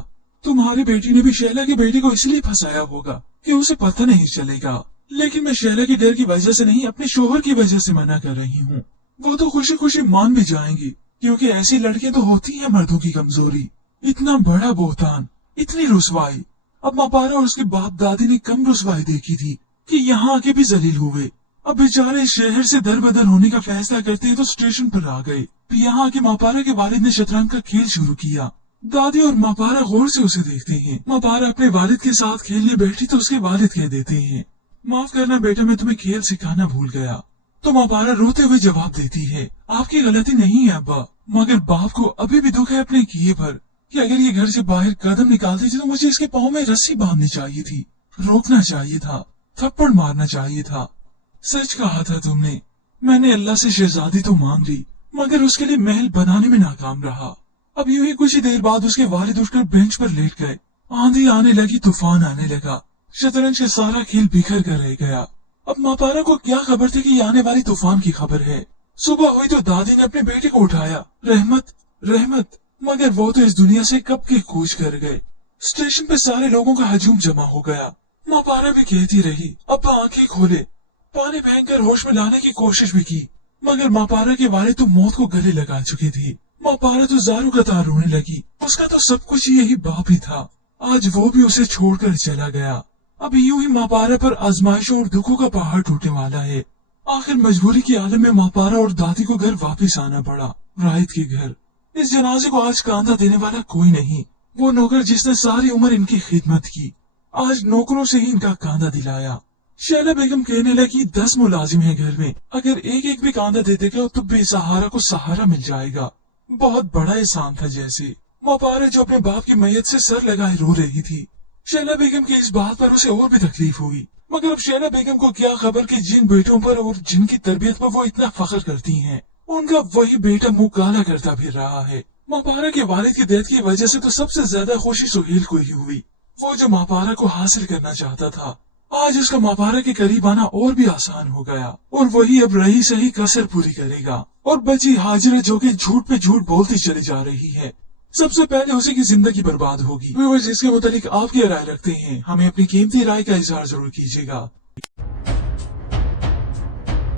तुम्हारी बेटी ने भी शैला की बेटी को इसलिए फंसाया होगा कि उसे पता नहीं चलेगा, लेकिन मैं शैला की डर की वजह से नहीं, अपने शोहर की वजह से मना कर रही हूँ। वो तो खुशी खुशी मान भी जाएंगी, क्योंकि ऐसी लड़कियां तो होती है मर्दों की कमजोरी। इतना बड़ा बोहतान, इतनी रुसवाई। अब मापारा और उसके बाप दादी ने कम रुसवाई देखी थी कि यहाँ आके भी जलील हुए। अब बेचारे शहर से दर बदर होने का फैसला करते हैं तो स्टेशन पर आ गए। यहाँ आके मापारा के वालिद ने शतरंज का खेल शुरू किया। दादी और मापारा गौर से उसे देखते हैं। मापारा अपने वालिद के साथ खेलने बैठी तो उसके वालिद कह देते हैं, माफ करना बेटा, मैं तुम्हें खेल सिखाना भूल गया। तो मापारा रोते हुए जवाब देती है, आपकी गलती नहीं है अब्बा, मगर बाप को अभी भी दुख है अपने किए पर कि अगर ये घर से बाहर कदम निकालती थी तो मुझे इसके पाँव में रस्सी बांधनी चाहिए थी, रोकना चाहिए था, थप्पड़ मारना चाहिए था। सच कहा था तुमने। मैंने अल्लाह से शहजादी तो मांग ली, मगर उसके लिए महल बनाने में नाकाम रहा। अब यूं ही कुछ ही देर बाद उसके वालिद उठकर बेंच पर लेट गए। आंधी आने लगी, तूफान आने लगा, शतरंज का सारा खेल बिखर कर रह गया। अब मापारा को क्या खबर थी कि आने वाली तूफान की खबर है। सुबह हुई तो दादी ने अपने बेटे को उठाया, रहमत रहमत, मगर वो तो इस दुनिया से कब के कूच कर गए। स्टेशन पे सारे लोगों का हजूम जमा हो गया। मापारा भी कहती रही, अब्बा आंखें खोले। पानी फेंककर होश में लाने की कोशिश भी की, मगर मापारा के वालिद तो मौत को गले लगा चुकी थी। मापारा तो जारू कतार रोने लगी। उसका तो सब कुछ यही बाप ही था, आज वो भी उसे छोड़कर चला गया। अब यूं ही मापारा पर आजमाइशों और दुखों का पहाड़ टूटने वाला है। आखिर मजबूरी की आलम में मापारा और दादी को घर वापस आना पड़ा, राहित के घर। इस जनाजे को आज कांधा देने वाला कोई नहीं। वो नौकर जिसने सारी उम्र इनकी खिदमत की, आज नौकरों से ही इनका कांधा दिलाया। शैला बेगम कहने लगी, 10 मुलाजिम है घर में, अगर एक एक भी कांधा दे देगा तो बेसहारा को सहारा मिल जाएगा। बहुत बड़ा एहसान था जैसे। मापारा जो अपने बाप की मैयत से सर लगाए रो रही थी। शैला बेगम की इस बात पर उसे और भी तकलीफ हुई, मगर अब शैला बेगम को क्या खबर कि जिन बेटों पर और जिनकी तरबियत पर वो इतना फख्र करती हैं, उनका वही बेटा मुंह काला करता फिर रहा है। मापारा के वालिद की डेथ की वजह से तो सबसे ज्यादा खुशी सुहेल को ही हुई। वो जो मापारा को हासिल करना चाहता था, आज उसका मापारा के करीब आना और भी आसान हो गया, और वही अब रही सही कसर पूरी करेगा। और बची हाजिरा जो कि झूठ पे झूठ बोलती चली जा रही है, सबसे पहले उसी की जिंदगी बर्बाद होगी। व्यूअर्स, इसके मुतालिक आप क्या राय रखते हैं? हमें अपनी कीमती राय का इजहार जरूर कीजिएगा।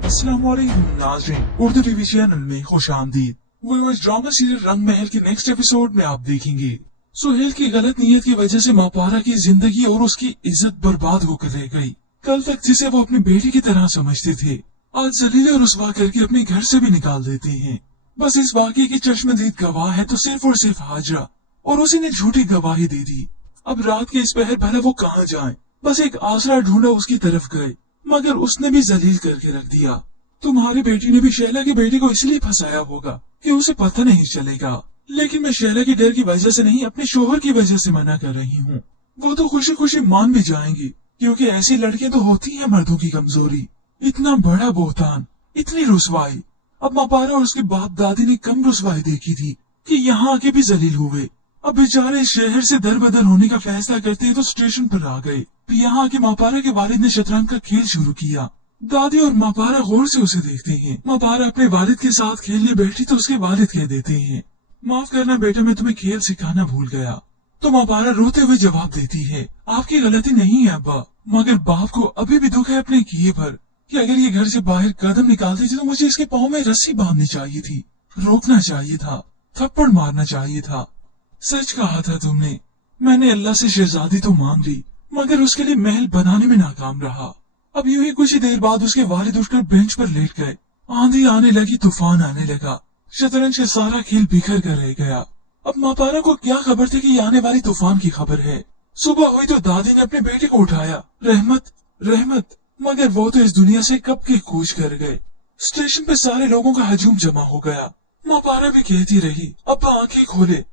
अस्सलाम वालेकुम नाज़रीन, उर्दू टीवी चैनल में खुश आमदीद। व्यूअर्स, ड्रामा सीरियल रंग महल के नेक्स्ट एपिसोड में आप देखेंगे सुहेल की गलत नीयत की वजह से मापारा की जिंदगी और उसकी इज्जत बर्बाद होकर रह गई। कल तक जिसे वो अपनी बेटी की तरह समझते थे, आज जलील और रुसवा करके अपने घर से भी निकाल देते हैं। बस इस वाक़ये की चश्मदीद गवाह है तो सिर्फ और सिर्फ हाजरा, और उसी ने झूठी गवाही दे दी। अब रात के इस पहर भले वो कहाँ जाए, बस एक आसरा ढूंढा उसकी तरफ गए, मगर उसने भी जलील करके रख दिया। तुम्हारी बेटी ने भी शैला की बेटी को इसलिए फंसाया होगा कि उसे पता नहीं चलेगा, लेकिन मैं शैला के डर की वजह से नहीं, अपने शोहर की वजह से मना कर रही हूँ। वो तो खुशी खुशी मान भी जाएंगी, क्योंकि ऐसी लड़कियां तो होती है मर्दों की कमजोरी। इतना बड़ा बोहतान, इतनी रुसवाई। अब मापारा और उसके बाप दादी ने कम रुसवाई देखी थी कि यहाँ आके भी जलील हुए। अब बेचारे शहर से दर बदर होने का फैसला करते तो स्टेशन पर आ गए। यहाँ आके मापारा के वालिद ने शतरंज का खेल शुरू किया। दादी और मापारा गौर से उसे देखते हैं। मापारा अपने वालिद के साथ खेलने बैठी तो उसके वालिद कह देते हैं, माफ करना बेटा, मैं तुम्हें खेल सिखाना भूल गया। तो मापारा रोते हुए जवाब देती है, आपकी गलती नहीं है अब्बा, मगर बाप को अभी भी दुख है अपने किए पर, कि अगर ये घर से बाहर कदम निकालती थी तो मुझे इसके पाँव में रस्सी बांधनी चाहिए थी, रोकना चाहिए था, थप्पड़ मारना चाहिए था। सच कहा था तुमने। मैंने अल्लाह से शहजादी तो मांग ली, मगर उसके लिए महल बनाने में नाकाम रहा। अब यूं ही कुछ ही देर बाद उसके वालिद उठकर बेंच पर लेट गए। आंधी आने लगी, तूफान आने लगा, शतरंज का सारा खेल बिखर कर रह गया। अब मापारा को क्या खबर थी कि ये आने वाली तूफान की खबर है। सुबह हुई तो दादी ने अपने बेटे को उठाया, रहमत रहमत, मगर वो तो इस दुनिया से कब के कूच कर गए। स्टेशन पे सारे लोगों का हजूम जमा हो गया। मापारा भी कहती रही, अब्बा आंखें खोले।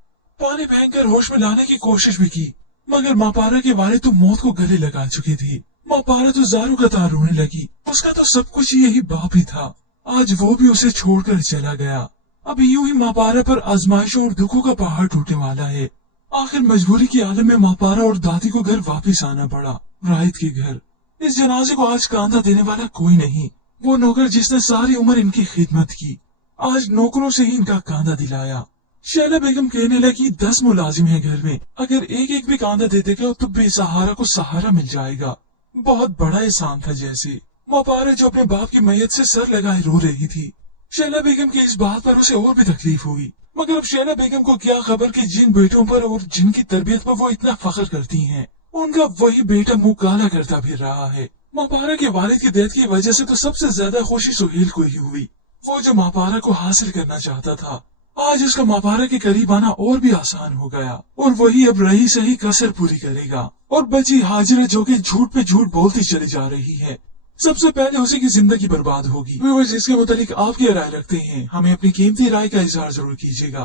पानी फेंककर होश में लाने की कोशिश भी की, मगर मापारा के वालिद तो मौत को गले लगा चुकी थी। मापारा तो जारू कतार रोने लगी। उसका तो सब कुछ यही बाप ही था, आज वो भी उसे छोड़कर चला गया। अब यूं ही मापारा पर आजमाइशों और दुखों का पहाड़ टूटने वाला है। आखिर मजबूरी की आलम में मापारा और दादी को घर वापस आना पड़ा, राहित के घर। इस जनाजे को आज कांधा देने वाला कोई नहीं। वो नौकर जिसने सारी उम्र इनकी खिदमत की, आज नौकरों से ही इनका कांधा दिलाया। शैला बेगम कहने लगी, 10 मुलाजिम है घर में, अगर एक एक भी कांधा दे देगा तो बेसहारा को सहारा मिल जाएगा। बहुत बड़ा एहसान था जैसे। मापारा जो अपने बाप की मैयत से सर लगाए रो रही थी। शैला बेगम की इस बात पर उसे और भी तकलीफ हुई, मगर अब शैला बेगम को क्या खबर कि जिन बेटों पर और जिनकी तरबियत पर वो इतना फख्र करती हैं, उनका वही बेटा मुंह काला करता फिर रहा है। मापारा के वालिद की डेथ की वजह से तो सबसे ज्यादा खुशी सुहेल को ही हुई। वो जो मापारा को हासिल करना चाहता था, आज उसका मापारा के करीब आना और भी आसान हो गया, और वही अब रही सही कसर पूरी करेगा। और बची हाजिरा जो कि झूठ पे झूठ बोलती चली जा रही है, सबसे पहले उसी की जिंदगी बर्बाद होगी। व्यूअर्स, इसके मुतालिक आप क्या राय रखते हैं? हमें अपनी कीमती राय का इजहार जरूर कीजिएगा।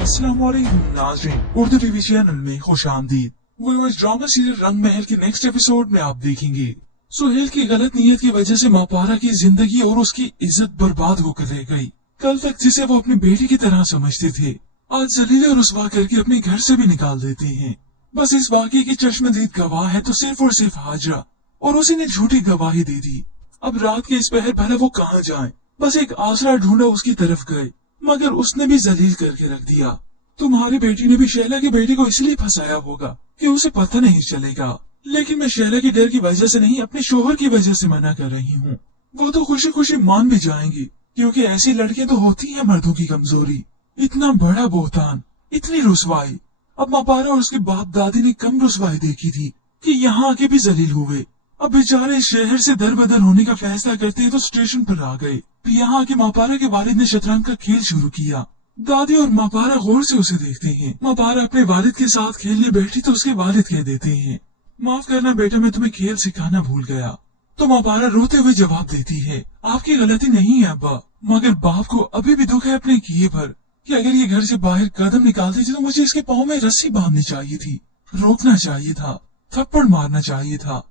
अस्सलाम वालेकुम नाज़रीन, उर्दू टीवी चैनल में खुश आमदीद। व्यूअर्स, ड्रामा सीरियल रंग महल के नेक्स्ट एपिसोड में आप देखेंगे सुहेल की गलत नीयत की वजह से मापारा की जिंदगी और उसकी इज्जत बर्बाद होकर रह गई। कल तक जिसे वो अपनी बेटी की तरह समझते थे, आज जलील और रुसवा करके अपने घर से भी निकाल देते हैं। बस इस वाक़ये की चश्मदीद गवाह है तो सिर्फ और सिर्फ हाजरा, और उसी ने झूठी गवाही दे दी। अब रात के इस पहर भले वो कहाँ जाए, बस एक आसरा ढूंढा उसकी तरफ गए, मगर उसने भी जलील करके रख दिया। तुम्हारी बेटी ने भी शैला की बेटी को इसलिए फंसाया होगा कि उसे पता नहीं चलेगा, लेकिन मैं शैला के डर की वजह से नहीं, अपने शोहर की वजह से मना कर रही हूँ। वो तो खुशी खुशी मान भी जाएंगी, क्योंकि ऐसी लड़कियां तो होती है मर्दों की कमजोरी। इतना बड़ा बोहतान, इतनी रुसवाई। अब मापारा और उसके बाप दादी ने कम रुसवाई देखी थी कि यहाँ आके भी जलील हुए। अब बेचारे शहर से दर बदर होने का फैसला करते हैं तो स्टेशन पर आ गए। यहाँ आके मापारा के वालिद ने शतरंज का खेल शुरू किया। दादी और मापारा गौर से उसे देखते हैं। मापारा अपने वालिद के साथ खेलने बैठी तो उसके वालिद कह देते हैं, माफ करना बेटा, मैं तुम्हें खेल सिखाना भूल गया। तो मापारा रोते हुए जवाब देती है, आपकी गलती नहीं है अब्बा, मगर बाप को अभी भी दुख है अपने किए पर कि अगर ये घर से बाहर कदम निकालती थी तो मुझे इसके पाँव में रस्सी बांधनी चाहिए थी, रोकना चाहिए था, थप्पड़ मारना चाहिए था।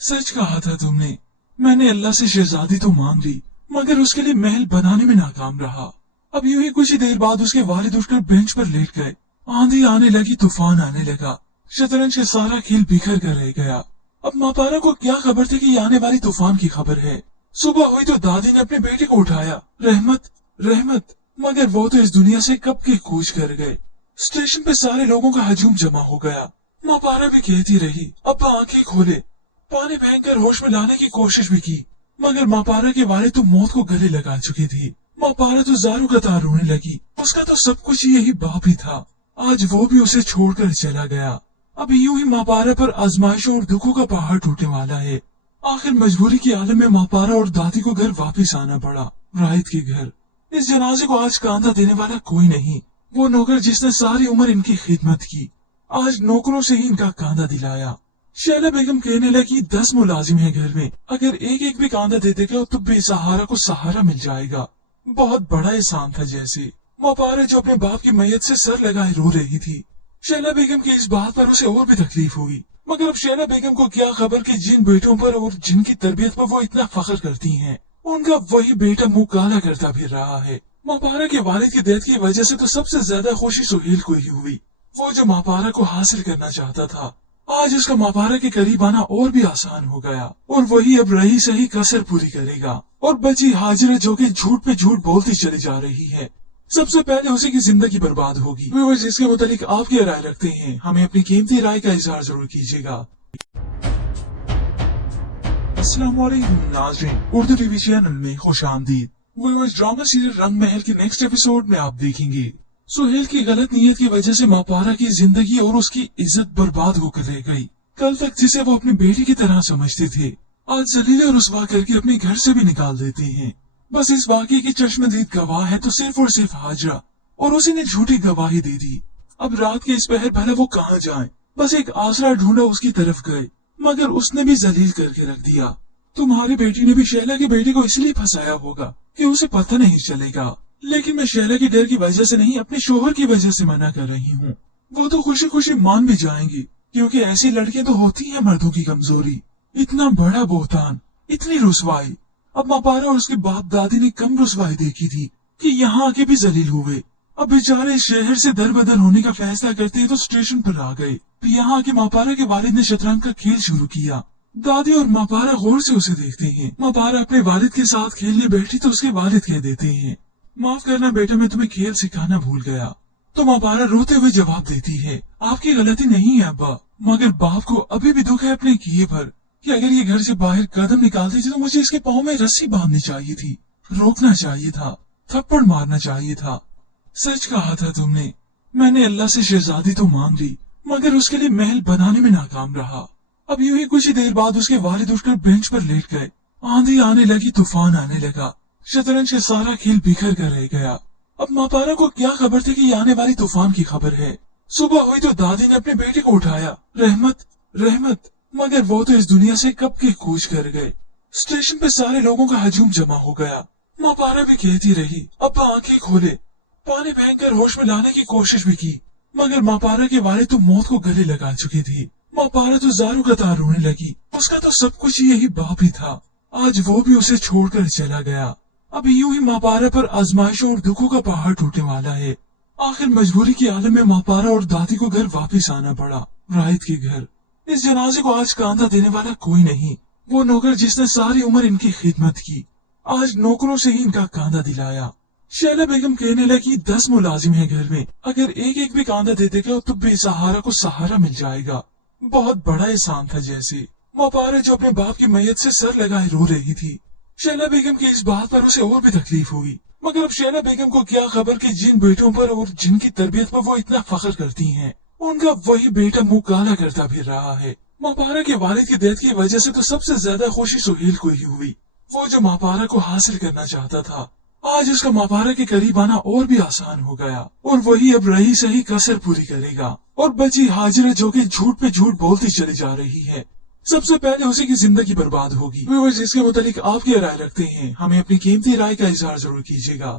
सच कहा था तुमने। मैंने अल्लाह से शहजादी तो मांग ली, मगर उसके लिए महल बनाने में नाकाम रहा। अब यूं ही कुछ ही देर बाद उसके वालिद उठकर बेंच पर लेट गए। आंधी आने लगी, तूफान आने लगा। शतरंज का सारा खेल बिखर कर रह गया। अब मापारा को क्या खबर थी कि आने वाली तूफान की खबर है। सुबह हुई तो दादी ने अपने बेटे को उठाया, रहमत रहमत, मगर वो तो इस दुनिया से कब के कूच कर गए। स्टेशन पे सारे लोगों का हजूम जमा हो गया। मापारा भी कहती रही, अब आंखें खोले। पानी फेंककर होश में लाने की कोशिश भी की, मगर मापारा के वालिद तो मौत को गले लगा चुकी थी। मापारा तो जारू कतार रोने लगी। उसका तो सब कुछ यही बाप ही था, आज वो भी उसे छोड़कर चला गया। अब यूं ही मापारा पर आजमाइशों और दुखों का पहाड़ टूटने वाला है। आखिर मजबूरी की आलम में मापारा और दादी को घर वापस आना पड़ा, राहित के घर। इस जनाजे को आज कांधा देने वाला कोई नहीं। वो नौकर जिसने सारी उम्र इनकी खिदमत की, आज नौकरों से ही इनका कांधा दिलाया। शैला बेगम कहने लगी, 10 मुलाजिम है घर में, अगर एक एक भी कांधा दे देगा तो बेसहारा को सहारा मिल जाएगा। बहुत बड़ा एहसान था जैसे। मापारा जो अपने बाप की मैयत से सर लगाए रो रही थी। शैला बेगम की इस बात पर उसे और भी तकलीफ हुई, मगर अब शैला बेगम को क्या खबर कि जिन बेटों पर और जिनकी तरबियत पर वो इतना फख्र करती हैं, उनका वही बेटा मुंह काला करता फिर रहा है। मापारा के वालिद की डेथ की वजह से तो सबसे ज्यादा खुशी सुहेल को ही हुई। वो जो मापारा को हासिल करना चाहता था, आज उसका मापारा के करीब आना और भी आसान हो गया, और वही अब रही सही कसर पूरी करेगा। और बची हाजिरा जो कि झूठ पे झूठ बोलती चली जा रही है, सबसे पहले उसी की जिंदगी बर्बाद होगी। व्यूअर्स, इसके मुतालिक आप क्या राय रखते हैं, हमें अपनी कीमती राय का इजहार जरूर कीजिएगा। अस्सलाम वालेकुम नाज़रीन, उर्दू टीवी चैनल में खुश आमदीद। व्यूअर्स, ड्रामा सीरियल रंग महल के नेक्स्ट एपिसोड में आप देखेंगे सुहेल की गलत नीयत की वजह से मापारा की जिंदगी और उसकी इज्जत बर्बाद होकर रह गई। कल तक जिसे वो अपनी बेटी की तरह समझते थे, आज जलील और रुसवा करके अपने घर से भी निकाल देते हैं। बस इस वाकये की चश्मदीद गवाह है तो सिर्फ और सिर्फ हाजरा, और उसी ने झूठी गवाही दे दी। अब रात के इस पहर भले वो कहाँ जाए, बस एक आसरा ढूंढा उसकी तरफ गए, मगर उसने भी जलील करके रख दिया। तुम्हारी बेटी ने भी शैला की बेटी को इसलिए फंसाया होगा कि उसे पता नहीं चलेगा, लेकिन मैं शैला के डर की वजह से नहीं, अपने शोहर की वजह से मना कर रही हूँ। वो तो खुशी खुशी मान भी जाएंगी, क्योंकि ऐसी लड़कियां तो होती है मर्दों की कमजोरी। इतना बड़ा बोहतान, इतनी रुसवाई। अब मापारा और उसके बाप दादी ने कम रुसवाई देखी थी कि यहाँ आके भी जलील हुए। अब बेचारे शहर से दर बदर होने का फैसला करते हैं तो स्टेशन पर आ गए। यहाँ आके मापारा के वालिद ने शतरंज का खेल शुरू किया। दादी और मापारा गौर से उसे देखते हैं। मापारा अपने वालिद के साथ खेलने बैठी तो उसके वालिद कह देते हैं, माफ करना बेटा, मैं तुम्हें खेल सिखाना भूल गया। तो मापारा रोते हुए जवाब देती है, आपकी गलती नहीं है अब्बा, मगर बाप को अभी भी दुख है अपने किए पर कि अगर ये घर से बाहर कदम निकालती थी तो मुझे इसके पाँव में रस्सी बांधनी चाहिए थी, रोकना चाहिए था, थप्पड़ मारना चाहिए था। सच कहा था तुमने। मैंने अल्लाह से शहजादी तो मांग ली, मगर उसके लिए महल बनाने में नाकाम रहा। अब यूं ही कुछ ही देर बाद उसके वालिद उठकर बेंच पर लेट गए। आंधी आने लगी, तूफान आने लगा। शतरंज का सारा खेल बिखर कर रह गया। अब मापारा को क्या खबर थी कि आने वाली तूफान की खबर है। सुबह हुई तो दादी ने अपने बेटे को उठाया, रहमत रहमत, मगर वो तो इस दुनिया से कब के कूच कर गए। स्टेशन पे सारे लोगों का हजूम जमा हो गया। मापारा भी कहती रही, अब आंखें खोले। पानी फेंककर होश में लाने की कोशिश भी की, मगर मापारा के वालिद तो मौत को गले लगा चुकी थी। मापारा तो जारू कतार रोने लगी। उसका तो सब कुछ यही बाप ही था, आज वो भी उसे छोड़कर चला गया। अब यूं ही मापारा पर आजमाइशों और दुखों का पहाड़ टूटने वाला है। आखिर मजबूरी की आलम में मापारा और दादी को घर वापस आना पड़ा, राहित के घर। इस जनाजे को आज कांधा देने वाला कोई नहीं। वो नौकर जिसने सारी उम्र इनकी खिदमत की, आज नौकरों से ही इनका कांधा दिलाया। शैला बेगम कहने लगी 10 मुलाजिम है घर में, अगर एक एक भी कांधा दे देगा तो बेसहारा को सहारा मिल जाएगा। बहुत बड़ा एहसान था जैसे। मापारा जो अपने बाप की मैयत से सर लगाए रो रही थी। शैला बेगम की इस बात पर उसे और भी तकलीफ हुई, मगर अब शैला बेगम को क्या खबर कि जिन बेटों पर और जिनकी तरबियत पर वो इतना फख्र करती हैं, उनका वही बेटा मुंह काला करता फिर रहा है। मापारा के वालिद की डेथ की वजह से तो सबसे ज्यादा खुशी सुहेल को ही हुई, वो जो मापारा को हासिल करना चाहता था। आज उसका मापारा के करीब आना और भी आसान हो गया, और वही अब रही सही कसर पूरी करेगा। और बची हाजिरा जो कि झूठ पे झूठ बोलती चली जा रही है, सबसे पहले उसी की जिंदगी बर्बाद होगी। व्यूअर्स, इसके मुतालिक आप क्या राय रखते हैं? हमें अपनी कीमती राय का इजहार जरूर कीजिएगा।